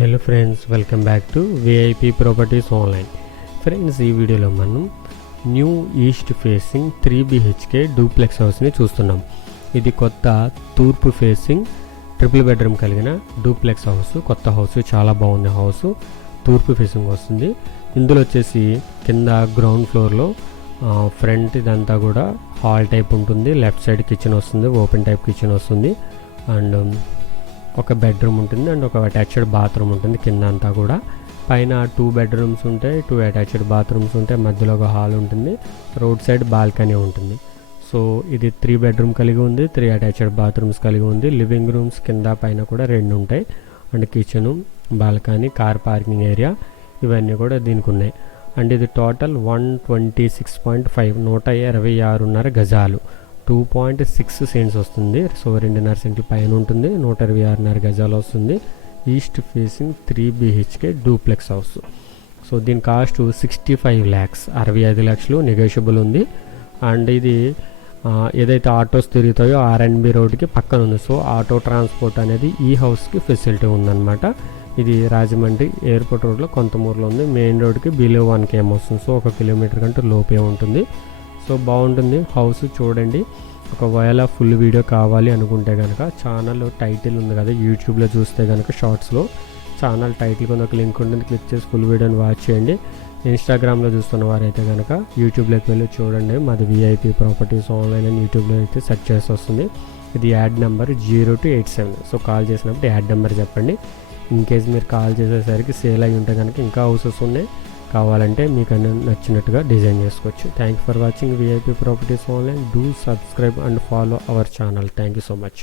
Hello friends, welcome back to VIP properties online. Friends, ఈ వీడియోలో మనం new east facing 3 BHK duplex హౌస్ని చూస్తున్నాం. ఇది కొత్త తూర్పు ఫేసింగ్ ట్రిపుల్ బెడ్రూమ్ కలిగిన డూప్లెక్స్ హౌస్. కొత్త హౌస్, చాలా బాగుంది హౌస్. తూర్పు ఫేసింగ్ వస్తుంది. ఇందులో వచ్చేసి కింద గ్రౌండ్ ఫ్లోర్లో ఫ్రంట్ ఇదంతా కూడా హాల్ టైప్ ఉంటుంది. లెఫ్ట్ సైడ్ కిచెన్ వస్తుంది, ఓపెన్ టైప్ కిచెన్ వస్తుంది. అండ్ ఒక బెడ్రూమ్ ఉంటుంది అండ్ ఒక అటాచ్డ్ బాత్రూమ్ ఉంటుంది. కింద అంతా కూడా పైన 2 బెడ్రూమ్స్ ఉంటాయి, 2 అటాచ్డ్ బాత్రూమ్స్ ఉంటాయి. మధ్యలో ఒక హాల్ ఉంటుంది, రోడ్ సైడ్ బాల్కనీ ఉంటుంది. సో ఇది 3 బెడ్రూమ్ కలిగి ఉంది, 3 అటాచ్డ్ బాత్రూమ్స్ కలిగి ఉంది. లివింగ్ రూమ్స్ కింద పైన కూడా 2 ఉంటాయి. And kitchen, balcony, car parking area ఇవన్నీ కూడా దీనికి ఉన్నాయి. అండ్ ఇది టోటల్ 126.5 126.5 గజాలు, 2.6 సెంట్స్ వస్తుంది. సో 2.5 సెంట్లు పైన ఉంటుంది. 126.5 గజాలు వస్తుంది. East facing 3 BHK duplex house. So దీని కాస్ట్ 65 lakhs, 65 లక్షలు నెగోషియబుల్ ఉంది. అండ్ ఇది ఏదైతే ఆటోస్ తిరుగుతాయో R&B రోడ్కి పక్కన ఉంది. సో ఆటో ట్రాన్స్పోర్ట్ అనేది ఈ హౌస్కి ఫెసిలిటీ ఉందన్నమాట. ఇది రాజమండ్రి ఎయిర్పోర్ట్ రోడ్లో కొంతమూరులో ఉంది. మెయిన్ రోడ్కి బిలో 1 km వస్తుంది. సో 1 కిలోమీటర్ కంటే లోపే ఉంటుంది. సో బాగుంటుంది హౌస్, చూడండి. ఒకవేళ ఫుల్ వీడియో కావాలి అనుకుంటే కనుక ఛానల్ టైటిల్ ఉంది కదా, యూట్యూబ్లో చూస్తే కనుక షార్ట్స్లో ఛానల్ టైటిల్ కింద ఒక లింక్ ఉంటుంది, క్లిక్ చేసి ఫుల్ వీడియోని వాచ్ చేయండి. ఇన్స్టాగ్రామ్లో చూస్తున్న వారైతే కనుక యూట్యూబ్లోకి వెళ్ళి చూడండి. మాది విఐపి ప్రాపర్టీస్ ఆన్లైన్ అని యూట్యూబ్లో అయితే సెర్చ్ చేసి వస్తుంది. ఇది యాడ్ నెంబర్ 0287. సో కాల్ చేసినప్పుడు యాడ్ నెంబర్ చెప్పండి. ఇన్ కేస్ మీరు కాల్ చేసేసరికి సేల్ అయ్యి ఉంటే కనుక ఇంకా హౌసెస్ ఉన్నాయి, కావాలంటే మీకు అన్ని నచ్చినట్టుగా డిజైన్ చేసుకోవచ్చు. Thank you for watching VIP properties online. Do subscribe and follow our channel. Thank you so much.